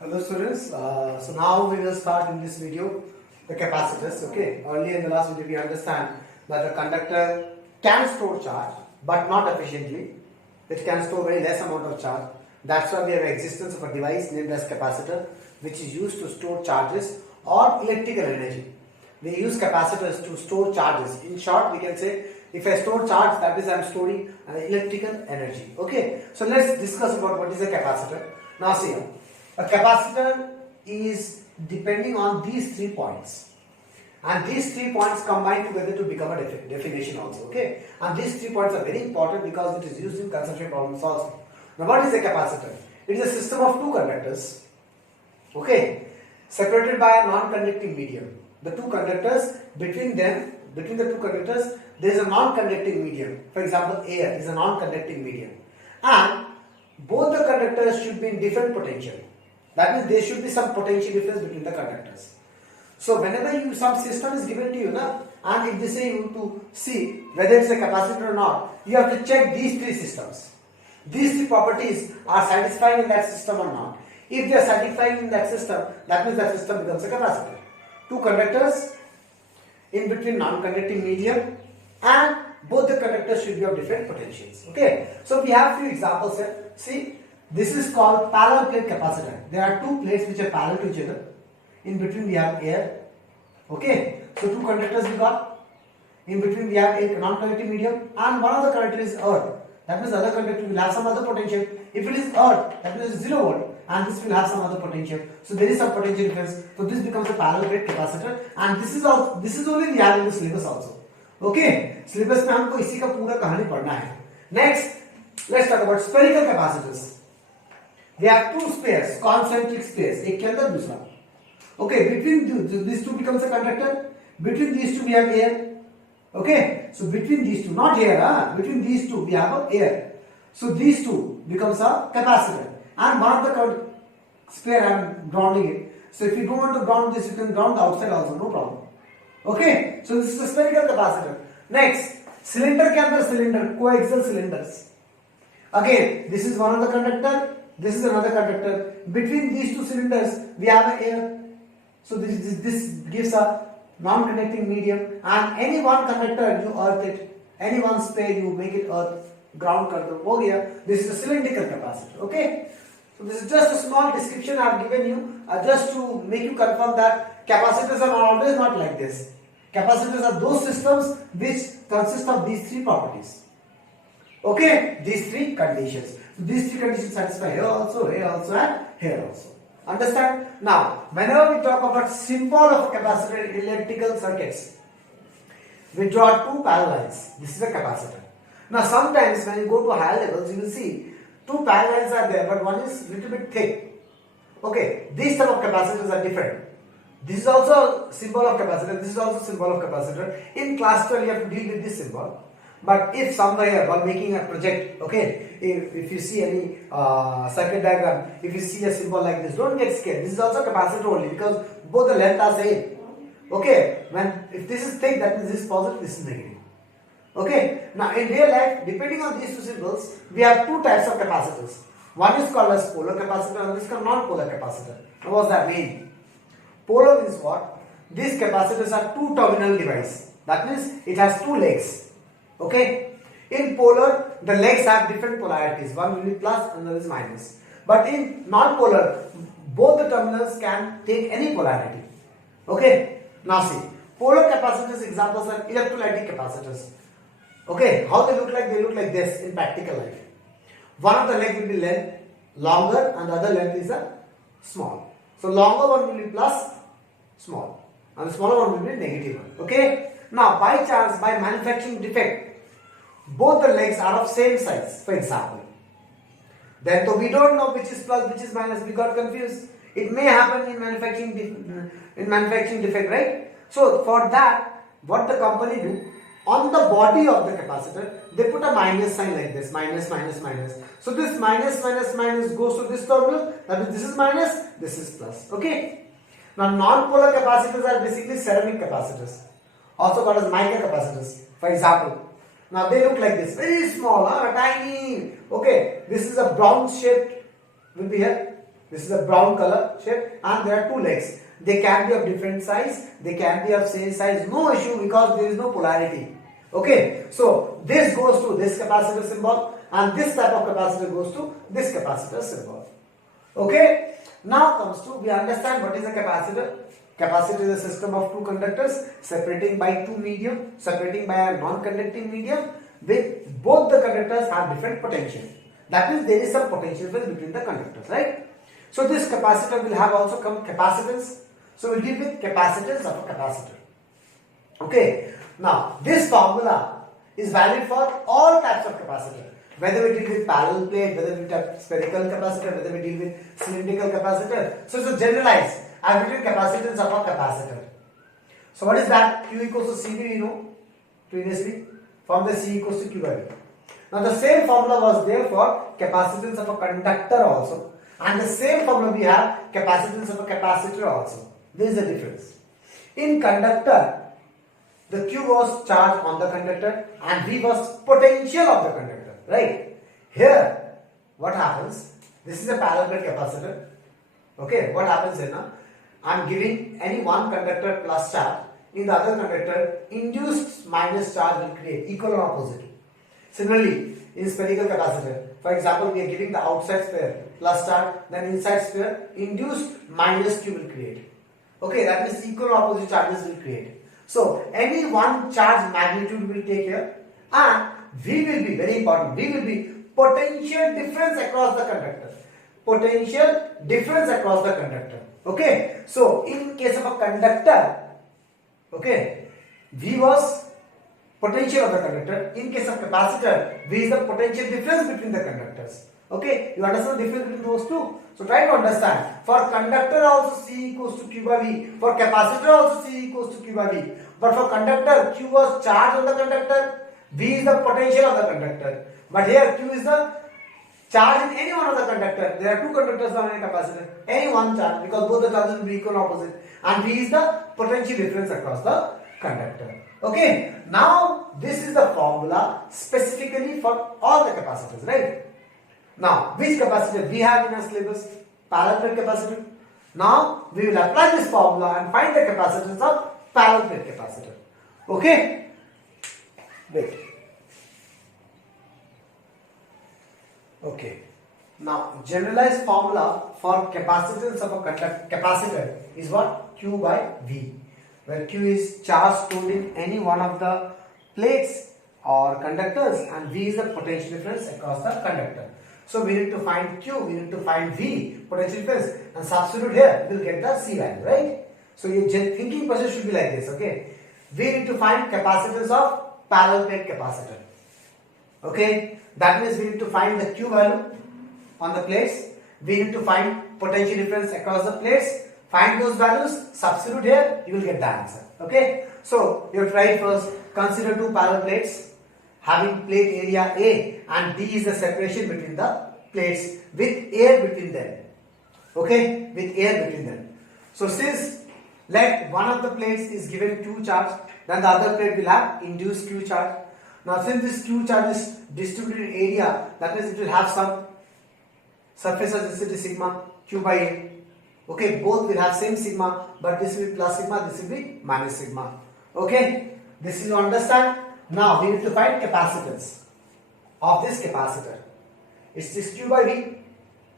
Hello students, so now we will start in this video the capacitors. Okay, earlier in the last video we understand that the conductor can store charge but not efficiently. It can store very less amount of charge. That's why we have existence of a device named as capacitor, which is used to store charges or electrical energy. We use capacitors to store charges. In short, we can say if I store charge, that is I am storing electrical energy. Okay, so let's discuss about what is a capacitor. Now see, a capacitor is depending on these 3 points, and these 3 points combine together to become a definition also. Okay, and these 3 points are very important because it is used in conceptual problems also. Now what is a capacitor? It is a system of 2 conductors, okay, separated by a non-conducting medium. The 2 conductors, between the 2 conductors, there is a non-conducting medium. For example, air is a non-conducting medium, and both the conductors should be in different potential. That means there should be some potential difference between the conductors. So whenever some system is given to you, and if they say you to see whether it's a capacitor or not, you have to check these 3 systems. These 3 properties are satisfying in that system or not. If they are satisfying in that system, that means that system becomes a capacitor. 2 conductors in between non-conducting medium, and both the conductors should be of different potentials. Okay, so we have few examples here. See, this is called parallel plate capacitor. There are 2 plates which are parallel to each other. In between we have air. Okay, so 2 conductors we got. In between we have a non-conducting medium, and one of the conductor is earth. That means the other conductor will have some other potential. If it is earth, that means 0 volt, and this will have some other potential. So there is some potential difference. So this becomes a parallel plate capacitor, and this is only we have in the syllabus also. Okay, syllabus में हमको इसी का पूरा कहानी पढ़ना है. Next, let's talk about spherical capacitors. They have 2 spheres, concentric spheres. एक के अंदर दूसरा. Okay, between these 2 becomes a conductor. Between these 2 we have air. Okay, so between these 2, not here, between these 2 we have air. So these 2 becomes a capacitor, and one of the sphere I am grounding it. So if you don't want to ground this, you can ground the outside also, no problem. Okay, so this is a spherical capacitor. Next, cylinder के अंदर cylinder, coaxial cylinders. Again, this is one of the conductor. This is another conductor. Between these 2 cylinders, we have an air. So this gives a non-conducting medium, and any one conductor you earth it, any one spare you make it earth, ground kar do, ho gaya. This is a cylindrical capacitor. Okay. So this is just a small description I have given you, just to make you confirm that capacitors are always not like this. Capacitors are those systems which consist of these 3 properties. Okay, these 3 conditions. So these 3 conditions satisfy here also, and here also. Understand? Now, whenever we talk about symbol of a capacitor in electrical circuits, we draw 2 parallel lines. This is a capacitor. Now, sometimes when you go to higher levels, you will see 2 parallel lines are there, but one is little bit thick. Okay, these type of capacitors are different. This is also symbol of capacitor. This is also symbol of capacitor. In class 12, you have to deal with this symbol. But if somewhere while making a project, okay, if you see any circuit diagram, if you see a symbol like this, don't get scared. This is also capacitor only because both the length are same. Okay, if this is thick, that means this is positive, this is negative. Okay, now in real life, depending on these 2 symbols, we have 2 types of capacitors. One is called as polar capacitor, and this is called non-polar capacitor. Now what does that mean? Polar means what? These capacitors are 2 terminal device. That means it has 2 legs. Okay, in polar the legs have different polarities, one will be plus and another is minus. But in non-polar, both the terminals can take any polarity. Okay, now see, polar capacitors examples are electrolytic capacitors. Okay, how they look like? They look like this in practical life. One of the legs will be longer, and the other length is a small. So longer one will be plus, small, and the smaller one will be negative one. Okay, now by chance, by manufacturing defect, both the legs are of same size, for example. Then so we don't know which is plus, which is minus, we got confused. It may happen in manufacturing defect, right? So for that, what the company do, on the body of the capacitor, they put a minus sign like this, minus, minus, minus. So this minus, minus, minus goes to this terminal, that means this is minus, this is plus. Okay. Now non-polar capacitors are basically ceramic capacitors, also called as mica capacitors. For example, now they look like this, very small, tiny. Okay, this is a brown shaped will be here. This is a brown color shape, and there are two legs. They can be of different size, they can be of same size, no issue because there is no polarity. Okay, so this goes to this capacitor symbol, and this type of capacitor goes to this capacitor symbol. Okay, now comes to, we understand what is a capacitor. Capacitor is a system of two conductors separating by two medium, separating by a non-conducting medium, with both the conductors have different potential. That means there is some potential difference between the conductors, right? So this capacitor will have also come capacitance. So we'll deal with capacitance of a capacitor. Okay. Now this formula is valid for all types of capacitor. Whether we deal with parallel plate, whether we deal with spherical capacitor, whether we deal with cylindrical capacitor. So it's generalized. I've written capacitance of a capacitor. So what is that? Q equals to CV, you know, previously. From the C equals to Q by V. Now the same formula was there for capacitance of a conductor also. And the same formula we have capacitance of a capacitor also. There is a difference. In conductor, the Q was charge on the conductor and V was potential of the conductor, right? Here, what happens? This is a parallel plate capacitor. Okay, what happens here now? I am giving any one conductor plus charge. In the other conductor, induced minus charge will create equal or opposite. Similarly, in spherical capacitor, for example, we are giving the outside sphere plus charge, then inside sphere, induced minus Q will create. Okay, that means equal or opposite charges will create. So, any one charge magnitude will take here, and V will be very important. V will be potential difference across the conductor. Potential difference across the conductor. Okay, so in case of a conductor, okay, V was potential of the conductor. In case of capacitor, V is the potential difference between the conductors. Okay, you understand the difference between those two? So try to understand. For conductor also C equals to Q by V. For capacitor also C equals to Q by V. But for conductor, Q was charge on the conductor, V is the potential of the conductor. But here Q is the charge in any one of the conductor. There are two conductors on a capacitor. Any one charge, because both the charges will be equal or opposite. And V is the potential difference across the conductor. Okay. Now this is the formula specifically for all the capacitors, right? Now which capacitor we have in our syllabus? Parallel plate capacitor. Now we will apply this formula and find the capacitance of parallel plate capacitor. Okay. Wait. Okay. Now generalized formula for capacitance of a capacitor is what? Q by V, where Q is charge stored in any one of the plates or conductors and V is the potential difference across the conductor. So we need to find Q, we need to find V, potential difference, and substitute here, we will get the C value, right? So your thinking process should be like this, okay? We need to find capacitance of parallel plate capacitor. Okay? That means we need to find the Q value on the plates. We need to find potential difference across the plates. Find those values, substitute here, you will get the answer. Okay? So you try first, consider two parallel plates having plate area A and D is the separation between the plates with air between them. Okay? With air between them. So since let one of the plates is given Q charge, then the other plate will have induced Q charge. Now since this Q charge is distributed in area, that means it will have some surface density sigma Q by A. Okay, both will have same sigma, but this will be plus sigma, this will be minus sigma. Okay, this is you understand. Now we need to find capacitance of this capacitor. It's this Q by V.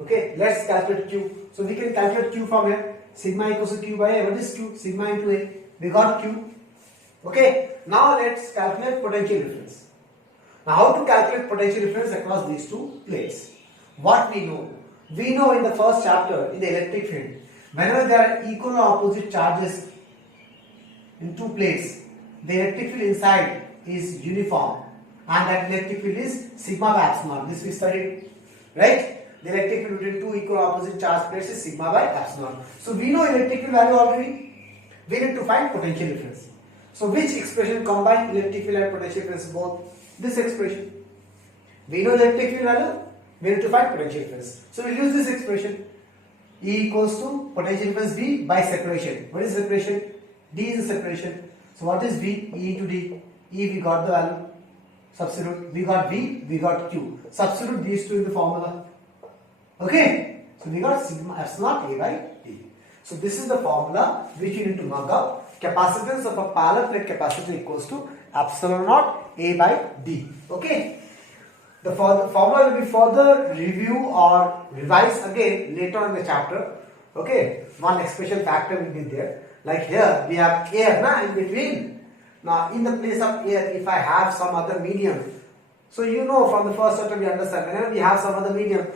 Okay, let's calculate Q. So we can calculate Q from here. Sigma equals to Q by A. What is Q? Sigma into A. We got Q. Okay, now let's calculate potential difference. Now how to calculate potential difference across these two plates? What we know? We know in the first chapter in the electric field, whenever there are equal or opposite charges in two plates, the electric field inside is uniform and that electric field is sigma by epsilon. This we studied, right? The electric field between two equal or opposite charge plates is sigma by epsilon. So we know electric field value already. We need to find potential difference. So which expression combine electric field and potential difference? Both. This expression. We know electric field value. We need to find potential difference. So we use this expression. E equals to potential difference V by separation. What is separation? D is the separation. So what is V? E into D. E we got the value. Substitute. We got V, we got Q. Substitute these two in the formula. Okay. So we got sigma epsilon A by D. So this is the formula which you need to mark up. Capacitance of a parallel plate capacitor equals to epsilon naught A by D. Okay. The formula will be further review or revise again later on in the chapter. Okay. One special factor will be there. Like here we have air in between. Now in the place of air, if I have some other medium, so you know from the first chapter we understand whenever we have some other medium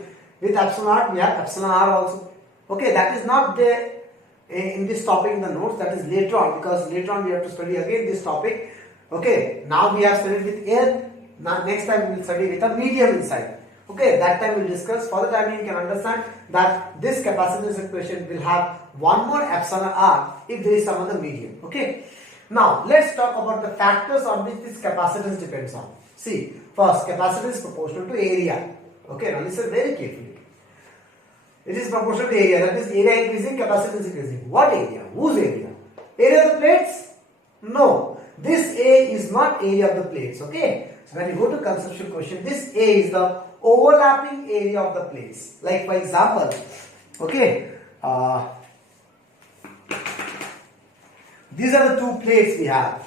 with epsilon naught, we have epsilon r also. Okay, that is not there in this topic in the notes, that is later on, because later on we have to study again this topic. Okay, now we have studied with air, now next time we will study with a medium inside. Okay, that time we will discuss. For the time you can understand that this capacitance equation will have one more epsilon r if there is some other medium. Okay, now let's talk about the factors on which this capacitance depends on. See, first, capacitance is proportional to area. Okay, now listen very carefully. It is proportional to area, that is area increasing, capacitance increasing. What area? Whose area? Area of the plates? No. This A is not area of the plates. Okay. So when you go to conceptual question, this A is the overlapping area of the plates. Like for example, okay, these are the two plates we have.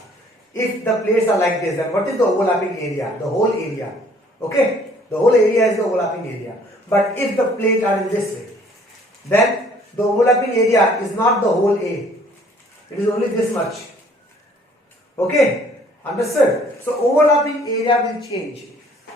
If the plates are like this, then what is the overlapping area? The whole area. Okay. The whole area is the overlapping area. But if the plates are in this way, then the overlapping area is not the whole A. It is only this much. Okay, understood? So overlapping area will change.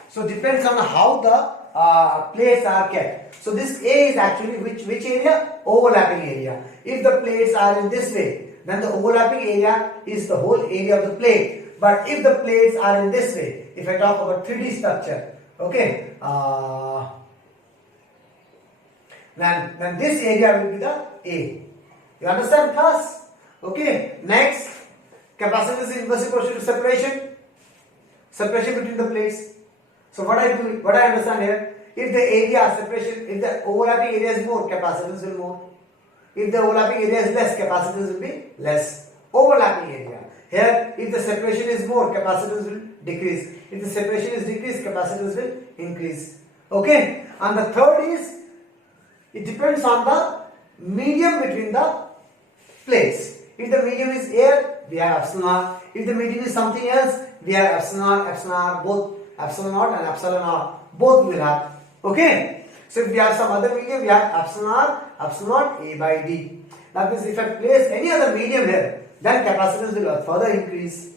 So depends on how the plates are kept. So this A is actually which area? Overlapping area. If the plates are in this way, then the overlapping area is the whole area of the plate. But if the plates are in this way, if I talk about 3D structure, okay, then this area will be the A. You understand, class? Okay. Next, capacitance is inversely proportional to separation between the plates. So what I understand here, if the area separation, if the overlapping area is more, capacitance will more. If the overlapping area is less, capacitance will be less. Overlapping area. Here, if the separation is more, capacitance will decrease. If the separation is decreased, capacitance will increase. Okay. And the third is, it depends on the medium between the plates. If the medium is air, we have epsilon r. If the medium is something else, we have epsilon r, both epsilon naught and epsilon r, both we will have. Okay. So if we have some other medium, we have epsilon r, epsilon naught A by D. That means if I place any other medium here, then capacitance will further increase.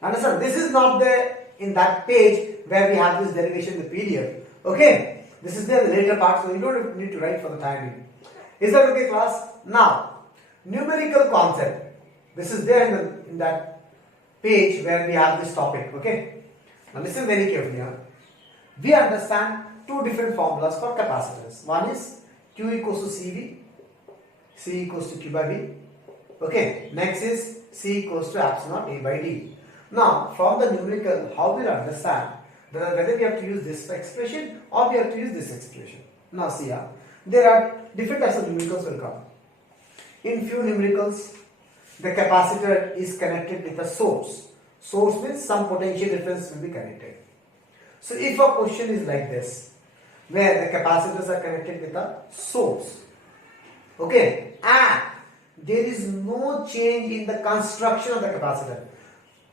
Understand? This is not there in that page where we have this derivation in the PDF. Okay. This is the later part, so you don't need to write for the timing. Is that okay, class? Now, numerical concept. This is there in that page where we have this topic. Okay. Now listen very carefully. We understand two different formulas for capacitance. One is Q equals to CV, C equals to Q by V. Okay. Next is C equals to epsilon A by D. Now, from the numerical, how we'll understand whether we have to use this expression or we have to use this expression. Now see here, there are different types of numericals will come. In few numericals, the capacitor is connected with a source. Source means some potential difference will be connected. So if a question is like this, where the capacitors are connected with a source, okay, and there is no change in the construction of the capacitor.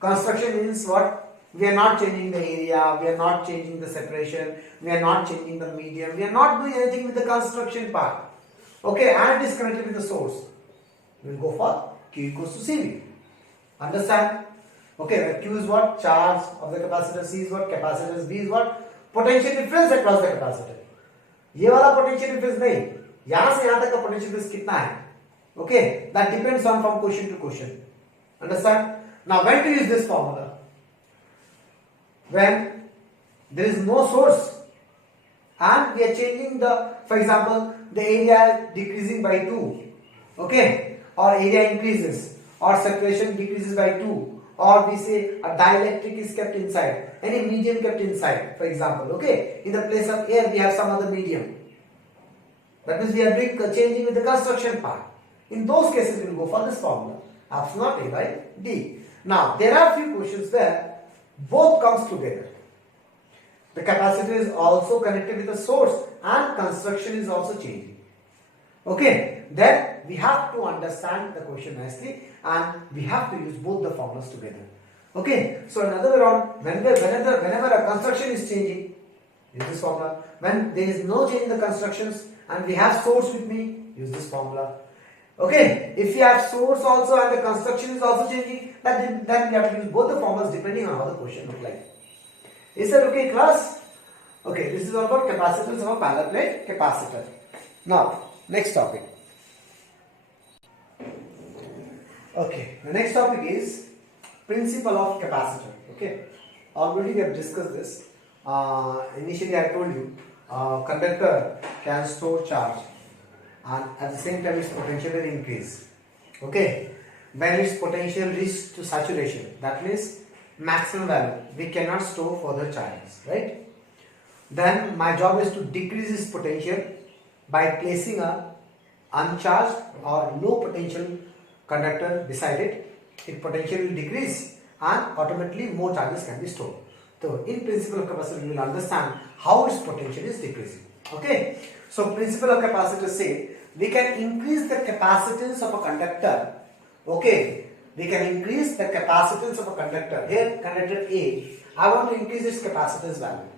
Construction means what? We are not changing the area, we are not changing the separation, we are not changing the medium, we are not doing anything with the construction part. Okay, and it is connected with the source. We will go for Q equals to CV. Understand? Okay, where Q is what? Charge of the capacitor, C is what? Capacitance, V is what? Potential difference across the capacitor. ये वाला potential difference नहीं, यहाँ से यहाँ तक का potential difference कितना है? Okay, that depends on from question to question. Understand? Now, when to use this formula? When there is no source and we are changing the, for example, the area decreasing by 2, okay, or area increases, or separation decreases by 2, or we say a dielectric is kept inside, any medium kept inside, for example, okay, in the place of air we have some other medium. That means we are doing changing with the construction part. In those cases we will go for this formula, epsilon A by D. Now, there are few questions where both comes together. The capacitor is also connected with the source and construction is also changing. Okay, then we have to understand the question nicely and we have to use both the formulas together. Okay, so another way around, whenever a construction is changing, use this formula. When there is no change in the constructions and we have source with me, use this formula. Okay, if you have source also and the construction is also changing, then we have to use both the formulas depending on how the question look like. Is that okay, class? Okay, this is all about capacitance of a parallel plate capacitor. Now, next topic. Okay, the next topic is principle of capacitor. Okay, already we have discussed this. Initially I told you conductor can store charge and at the same time its potential will increase. Okay, when its potential reaches to saturation, that means maximum value, we cannot store further charges, right? Then my job is to decrease its potential by placing a uncharged or low potential conductor beside it. Its potential will decrease and automatically more charges can be stored. So in principle of capacitor, you will understand how its potential is decreasing. Okay. So principle of capacitor say we can increase the capacitance of a conductor. Okay. We can increase the capacitance of a conductor. Here conductor A, I want to increase its capacitance value.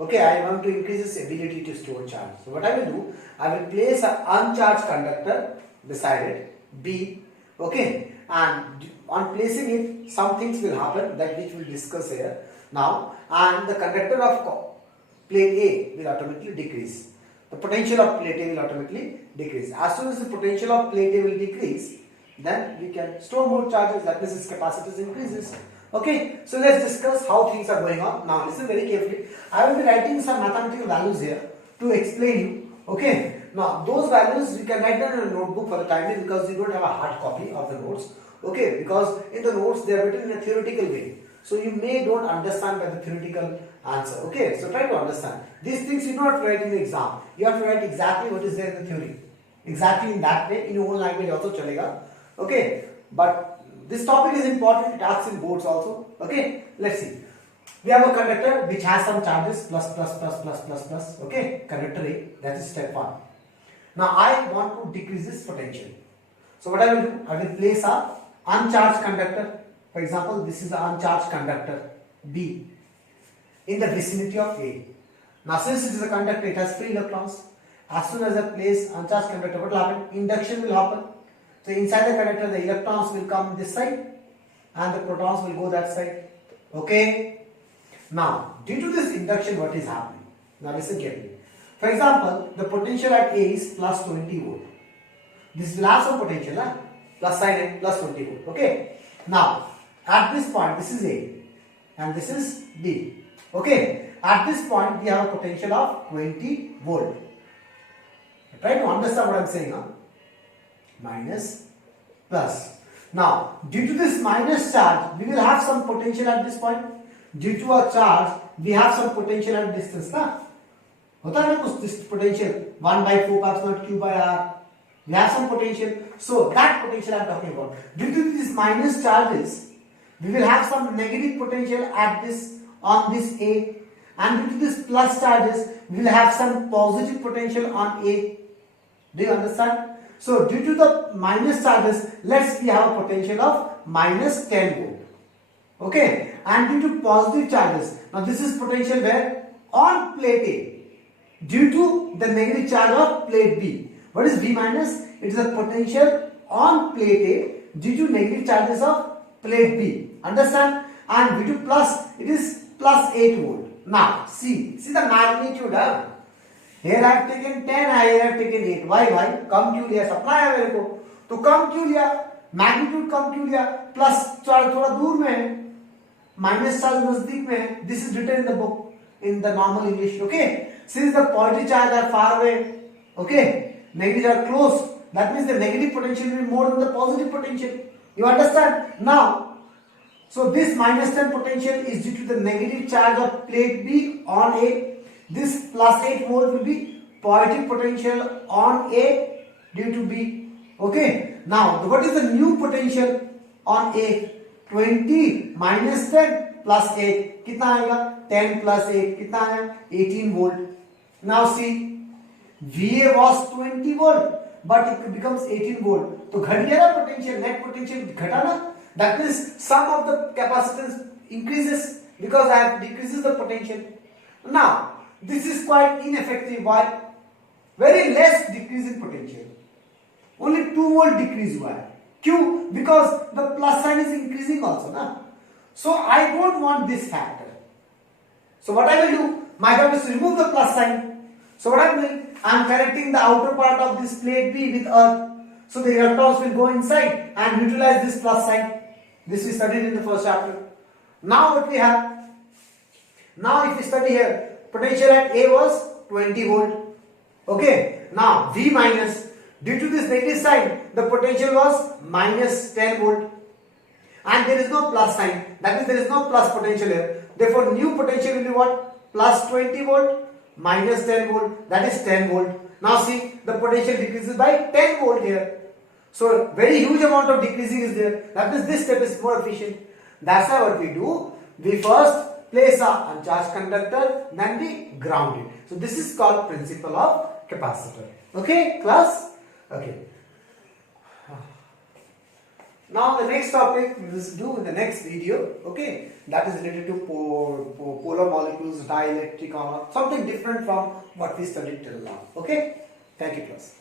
Okay, I want to increase its ability to store charge. So what I will do, I will place an uncharged conductor beside it, B. Okay, and on placing it, some things will happen that which we will discuss here now, and the conductor of plate A will automatically decrease. The potential of plate A will automatically decrease. As soon as the potential of plate A will decrease, then we can store more charges, that means its capacitance increases. Okay, so let's discuss how things are going on. Now listen very carefully. I will be writing some mathematical values here to explain you. Okay, now those values you can write down in a notebook for the time being because you don't have a hard copy of the notes. Okay, because in the notes they are written in a theoretical way. So you may don't understand by the theoretical answer. Okay, so try to understand. These things you don't have to write in the exam. You have to write exactly what is there in the theory. Exactly in that way, in your own language also chalega. Okay, but this topic is important, it asks in boards also. Okay, let's see. We have a conductor which has some charges plus. Okay, conductor A, that is step 1. Now I want to decrease this potential. So what I will do, I will place a uncharged conductor. For example, this is the uncharged conductor B in the vicinity of A. Now since it is a conductor, it has free electrons. As soon as I place uncharged conductor, what will happen? Induction will happen. So inside the conductor, the electrons will come this side and the protons will go that side. Okay. Now, due to this induction, what is happening? Now listen carefully. For example, the potential at A is plus 20 volt. This will have some potential, plus sign and plus 20 volt. Okay. Now, at this point, this is A and this is B. Okay. At this point, we have a potential of 20 volt. Try to understand what I am saying. Minus plus. Now, due to this minus charge, we will have some potential at this point. Due to a charge, we have some potential at distance. होता है ना कुछ potential 1 by 4 pi epsilon q by r. We have some potential. So that potential I am talking about. Due to these minus charges, we will have some negative potential at this on this A, and due to this plus charges, we will have some positive potential on A. Do you understand? So due to the minus charges, let's we have a potential of minus 10 volt. Okay, and due to positive charges, now this is potential where? On plate A. Due to the negative charge of plate B. What is V minus? It is a potential on plate A due to negative charges of plate B. Understand? And due to plus, it is plus 8 volt. Now see the magnitude. Here I have taken 10, here I have taken 8. Why? कम क्यों लिया? सपना है मेरे को, तो कम क्यों लिया? Magnitude कम क्यों लिया? प्लस चार्ज थोड़ा दूर में है, माइनस चार्ज नजदीक में है. This is written in the book in the normal English. Okay, since the positive charge are far away, okay, negative are close. That means the negative potential will be more than the positive potential. You understand now? So this minus 10 potential is due to the negative charge of plate B on A. This plus 8 volt will be positive potential on A due to B. Okay. Now, what is the new potential on A? 20 minus 10 plus 8. कितना आएगा? 10 plus 8. कितना आएगा? 18 volt. Now see, VA was 20 volt. but it becomes 18 volt. तो घट गया ना potential, net potential घटा ना. That means sum of the capacitance increases because I have decreases the potential. Now this is quite ineffective. Why? Very less decrease in potential. Only 2 volt decrease हुआ है. क्यों? Because the plus sign is increasing also ना. So I don't want this factor. So what I will do? My job is to remove the plus sign. So what I am doing? I am connecting the outer part of this plate B with earth. So the electrons will go inside and utilize this plus sign. This we studied in the first chapter. Now what we have? Now if we study here, potential at A was 20 volt. Okay. Now V minus. Due to this negative sign, the potential was minus 10 volt. And there is no plus sign. That means there is no plus potential here. Therefore, new potential will be what? Plus 20 volt minus 10 volt. That is 10 volt. Now see, the potential decreases by 10 volt here. So, very huge amount of decreasing is there. That means this step is more efficient. That's why what we do. We first place a uncharged conductor, then we ground it. So, this is called principle of capacitor. Okay, class? Okay. Now the next topic we will do in the next video, okay, that is related to polar molecules, dielectric or something different from what we studied till now, okay. Thank you class.